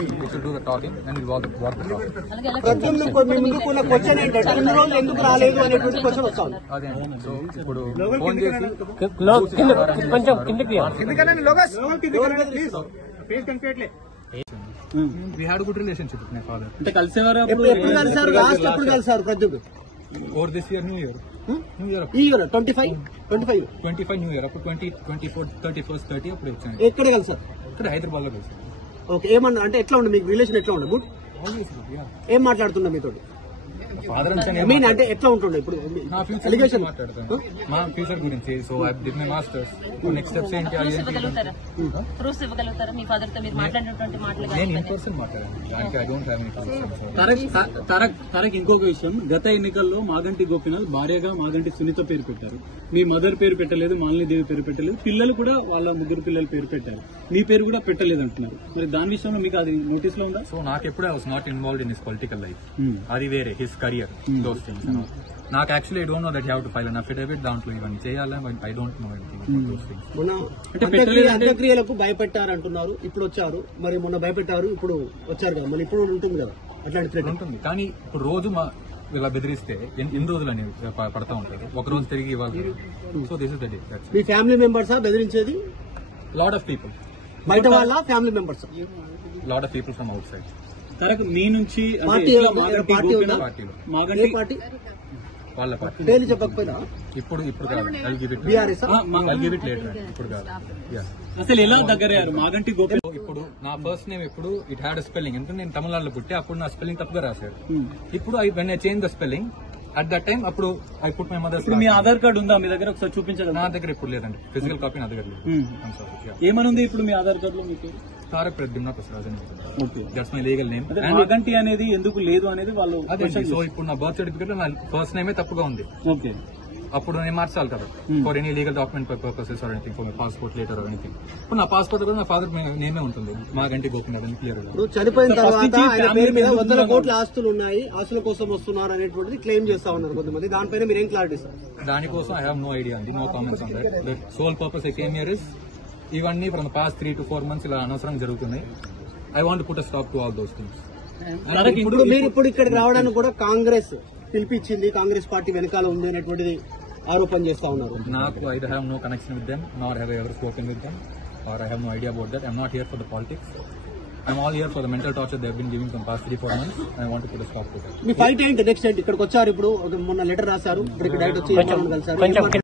We should do the talking and we'll walk the talk. అదే so ఇప్పుడు phone చేసి we had a good relationship with my father. అంటే కలిసేవారు over this year, New Year. ఈ year 25 New Year అప్పుడు 24 31st 30 అప్పుడు వచ్చాను. ఎక్కడ కలిసారు? ఇక్కడ హైదరాబాద్ లో కలిసాను. ఓకే, ఏమన్నా అంటే ఎట్లా ఉండే మీకు రిలేషన్? ఎట్లా ఉండే? గుడ్. ఏం మాట్లాడుతున్నా మీతో? ఫాదర్ మీన్ అంటే ఎట్లా ఉంటుండే? ఇప్పుడు నా ఫ్యూచర్ మాట్లాడతాను, మా ఫ్యూచర్ గురించి. So I did my masters. Next steps ఏంటి? ప్రూఫ్స్ ఇవ్వగలుగుతారా మీ ఫాదర్ తో మీరు మాట్లాడినటువంటి మాటలు? నేను ఇన్ పర్సన్ మాట్లాడాను, దానికి I don't have any Tarak ఇంకొక విషయం, గత ఎన్నికల్లో మాగంటి గోపీనాథ్ భార్యగా మాగంటి సునీత పేరు పెట్టారు. మీ మదర్ పేరు పెట్టలేదు, మాలినీదేవి పేరు పెట్టలేదు, పిల్లలు కూడా వాళ్ళ ముగ్గురు పిల్లల పేరు పెట్టారు, మీ పేరు కూడా పెట్టలేదు అంటున్నారు. మరి దాని విషయంలో మీకు అది నోటీస్ లో ఉందా? సో నాకు ఎప్పుడు I was not involved in his political life. అది వేరే, హిస్ కరియర్, దోస్ థింగ్స్. నాకు actually I don't know that you have to file an affidavit, దాంట్లో ఇవన్నీ చేయాలని I don't know anything those things. అంత్యక్రియలకు భయపెట్టారు అంటున్నారు, ఇప్పుడు వచ్చారు. మరి మొన్న భయపెట్టారు, ఇప్పుడు వచ్చారు కదా, మళ్ళీ ఇప్పుడు ఉంటుంది కదా అట్లాంటి థ్రెట్ ఉంటుంది. కానీ ఇప్పుడు రోజు ఇలా బెదిరిస్తే ఎన్ని రోజులు అనేవి పడతా ఉంటారు, ఒక రోజు తిరిగి ఇవ్వాలి. So this is the day. మీ ఫ్యామిలీ మెంబర్సా బెదిరించేది? Lot of people. బయట వాళ్ళ family members? Lot of people from outside. Tarak మీ నుంచి పార్టీ పార్టీలో మాగంటి వాళ్ళ పార్టీ పేర్లు చెప్పకపోయినా ఇప్పుడు కాదు, I'll give it later. ఇప్పుడు కాదు. అసలు ఎలా దగ్గరయ్యారు మాగంటి గోపి? ఇప్పుడు నా ఫస్ట్ నేమ్ ఎప్పుడు ఇట్ హ్యాడ్ స్పెల్లింగ్, ఎందుకంటే నేను తమిళనాడులో పుట్టి అప్పుడు నా స్పెల్లింగ్ తప్పుగా రాశారు. ఇప్పుడు when I change the spelling at that time, అప్పుడు ఐ పుట్ మై మదర్స్. మీ ఆధార్ కార్డు ఉందా మీ దగ్గర? ఒకసారి చూపించగలరా? నా దగ్గర ఇప్పుడు లేదండి, ఫిజికల్ కాపీ నా దగ్గర లేదు. ఏమనుంది ఇప్పుడు మీ ఆధార్ కార్డు లో? మీకు తారక్ ప్రద్యుమ్న ప్రసాద్ అని. Okay, that's my legal name. Maganti అనేది ఎందుకు లేదు అనేది వాళ్ళు. సో ఇప్పుడు నా బర్త్ సర్టిఫికేట్ లో నా ఫస్ట్ నేమే తప్పుగా ఉంది. ఓకే, అప్పుడు నేను మార్చాలి కదా for any legal document purposes or anything, for my passport later or anything. ఇప్పుడు నా పాస్పోర్ట్ కూడా నా ఫాదర్ నేమే ఉంటుంది, మాగంటి గోపీనాథ్ అని క్లియర్. ఇప్పుడు చనిపోయిన తర్వాత ఆయన పేరు మీద వందల కోట్ల ఆస్తులు ఉన్నాయి, ఆస్తుల కోసం వస్తున్నారు అనేటువంటిది క్లెయిమ్ చేస్తా ఉన్నారు కొంతమంది. దానిపైన మీరు ఏం క్లారిటీ సార్? దానికోసం ఐ హావ్ నో ఐడియా అండి, no comments on that. The sole purpose I came here is ఇవన్నీ from the past 3 to 4 months ఇలా అనవసరంగా జరుగుతున్నాయి. I want to put a stop to all those things. మీరు ఇప్పుడు ఇక్కడికి రావడానికి కూడా కాంగ్రెస్ పిలిపించింది, కాంగ్రెస్ పార్టీ వెనకాల ఉంది అనేటువంటిది ఆరోపణ చేస్తా ఉన్నారు. నాకు I have no connection with them, nor have ever spoken with them, or I have no idea about that. I'm not here for the politics. I'm all here for the mental torture they have been giving from past 3-4 months. I want to put a stop to that. Me fight ఏంటి next? ఇక్కడికి వచ్చారు, ఇప్పుడు మొన్న letter రాశారు, ఇక్కడికి direct వచ్చి కలిసారు.